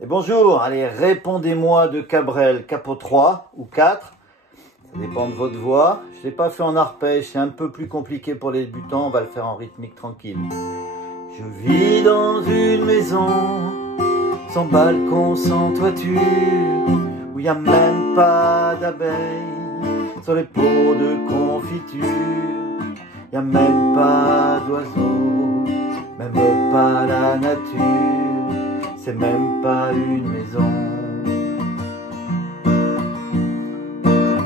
Et bonjour, allez, répondez-moi de Cabrel, capot 3 ou 4, ça dépend de votre voix. Je ne l'ai pas fait en arpège, c'est un peu plus compliqué pour les débutants, on va le faire en rythmique tranquille. Je vis dans une maison, sans balcon, sans toiture, où il n'y a même pas d'abeilles, sur les pots de confiture, il n'y a même pas d'oiseaux, même pas la nature, c'est même pas une maison.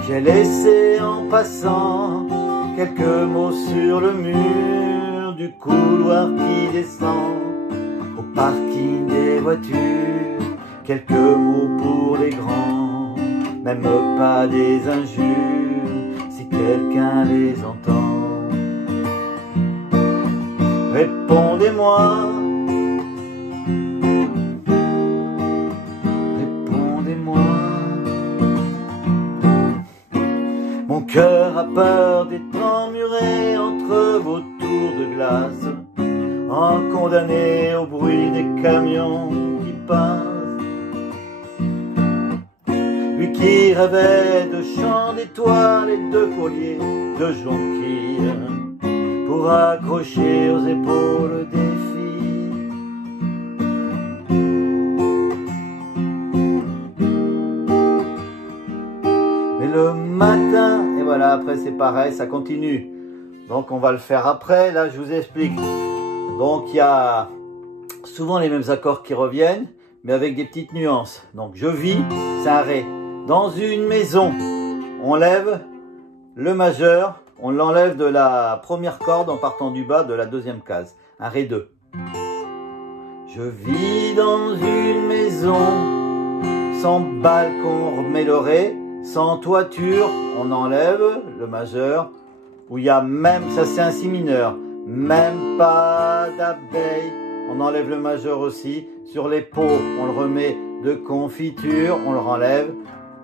J'ai laissé en passant quelques mots sur le mur du couloir qui descend au parking des voitures, quelques mots pour les grands, même pas des injures si quelqu'un les entend. Répondez-moi, répondez-moi. Mon cœur a peur d'être emmuré entre vos tours de glace, condamné au bruit des camions qui passent. Lui qui rêvait de chants d'étoiles et de colliers de jonquilles pour accrocher aux épaules des filles. Mais le matin, et voilà, après c'est pareil, ça continue. Donc on va le faire après, là je vous explique. Donc il y a souvent les mêmes accords qui reviennent, mais avec des petites nuances. Donc je vis, c'est un Ré. Dans une maison, on lève le majeur, on l'enlève de la première corde en partant du bas de la deuxième case. Un Ré 2. Je vis dans une maison, sans balcon, on remet le Ré, sans toiture, on enlève le majeur, où il y a même, ça c'est un Si mineur, même pas d'abeilles, on enlève le majeur aussi, sur les pots, on le remet de confiture, on le renlève,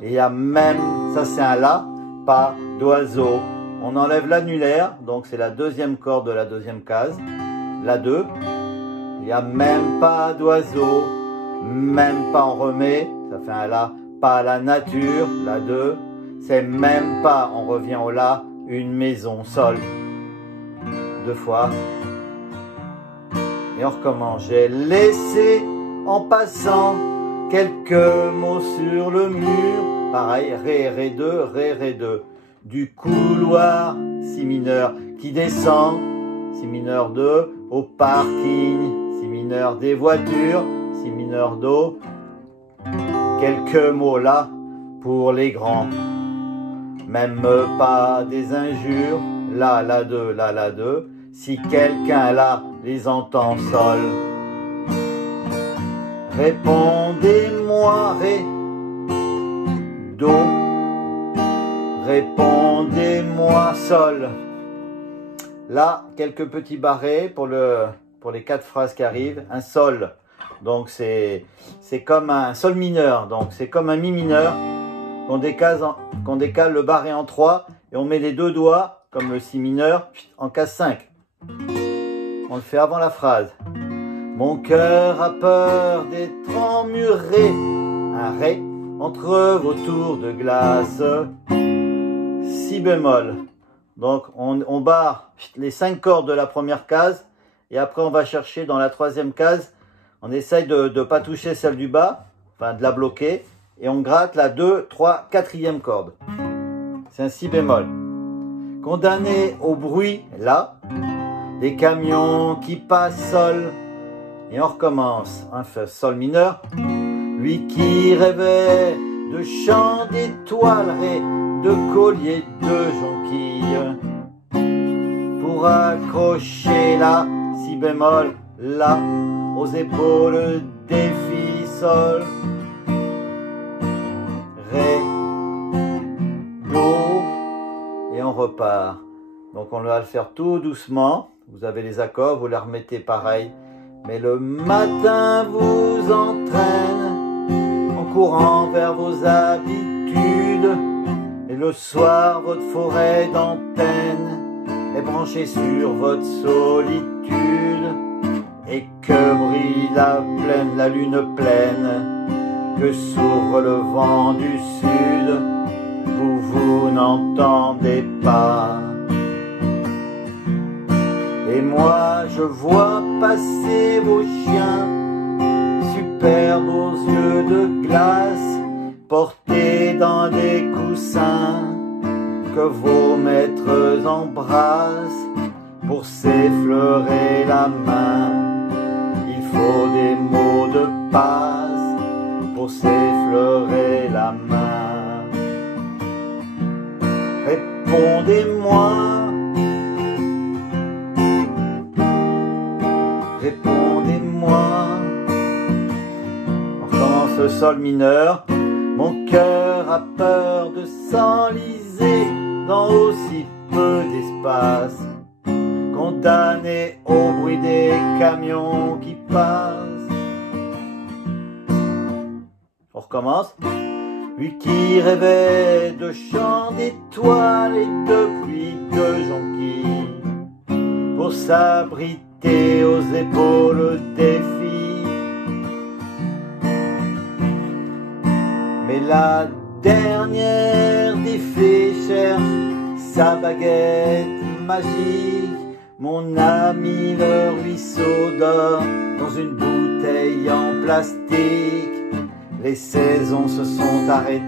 et il y a même, ça c'est un La, pas d'oiseau, on enlève l'annulaire, donc c'est la deuxième corde de la deuxième case, La 2, il n'y a même pas d'oiseau, même pas, on remet, ça fait un La, pas la nature, La 2, c'est même pas, on revient au La, une maison, Sol, 2 fois, et on recommence. J'ai laissé en passant quelques mots sur le mur, pareil, Ré, Ré 2, Ré, Ré 2, du couloir, Si mineur, qui descend, Si mineur 2, au parking, Si mineur des voitures, Si mineur Do, quelques mots là pour les grands, même pas des injures, là, La 2, là, La 2, si quelqu'un là les entend, Sol. Répondez-moi, Ré, Do, répondez-moi, Sol. Là, quelques petits barrés pour les 4 phrases qui arrivent. Un Sol, donc c'est comme un Sol mineur, donc c'est comme un Mi mineur qu'on décale le barré en 3 et on met les 2 doigts, comme le Si mineur, en case 5. On le fait avant la phrase. Mon cœur a peur d'être emmuré, un Ré, entre vos tours de glace, Si bémol. Donc on barre les 5 cordes de la première case et après on va chercher dans la 3e case, on essaye de ne pas toucher celle du bas, enfin de la bloquer, et on gratte la 2, 3, 4e corde. C'est un Si bémol. Condamné au bruit, là, des camions qui passent, Sol, et on recommence. Un Sol mineur, lui qui rêvait de chants d'étoiles, Ré, de colliers, de jonquilles, pour accrocher la Si bémol, là, aux épaules des filles, Sol, Ré, Do, et on repart. Donc on va le faire tout doucement, vous avez les accords, vous les remettez pareil, mais le matin vous entraîne en courant vers vos habitudes, et le soir votre forêt d'antenne est branchée sur votre solitude, et que brille la lune pleine, que s'ouvre le vent du sud, vous n'entendez pas. Et moi je vois passer vos chiens, superbes aux yeux de glace, portés dans des coussins que vos maîtres embrassent pour s'effleurer la main. Il faut des mots de passe pour s'effleurer la main. Répondez-moi, répondez-moi. On recommence le sol mineur. Mon cœur a peur de s'enliser dans aussi peu d'espace, condamné au bruit des camions qui passent. On recommence. Lui qui rêvait de chants d'étoiles et de pluie de jonquilles, pour s'abriter aux épaules des filles. Mais la dernière des fées cherche sa baguette magique. Mon ami le ruisseau dort dans une bouteille en plastique. Les saisons se sont arrêtées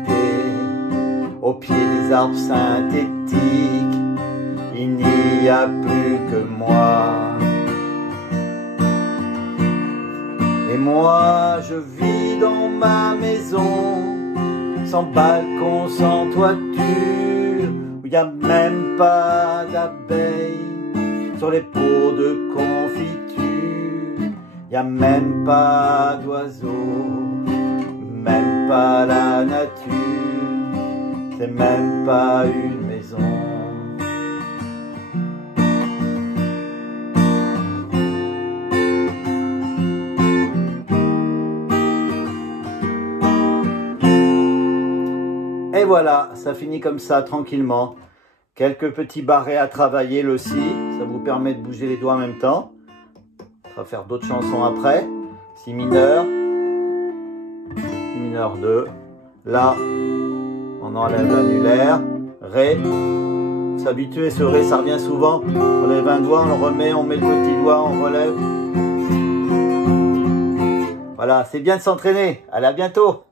au pied des arbres synthétiques. Il n'y a plus que moi. Et moi je vis dans ma maison, sans balcon, sans toiture, où il n'y a même pas d'abeilles sur les pots de confiture. Il n'y a même pas d'oiseaux, même pas la nature, c'est même pas une maison. Et voilà, ça finit comme ça, tranquillement. Quelques petits barrés à travailler, le si, ça vous permet de bouger les doigts en même temps. On va faire d'autres chansons après. Si mineur, si mineur 2. Là, on enlève l'annulaire. Ré. S'habituer, ce Ré, ça revient souvent. On lève un doigt, on le remet, on met le petit doigt, on relève. Voilà, c'est bien de s'entraîner. Allez, à bientôt.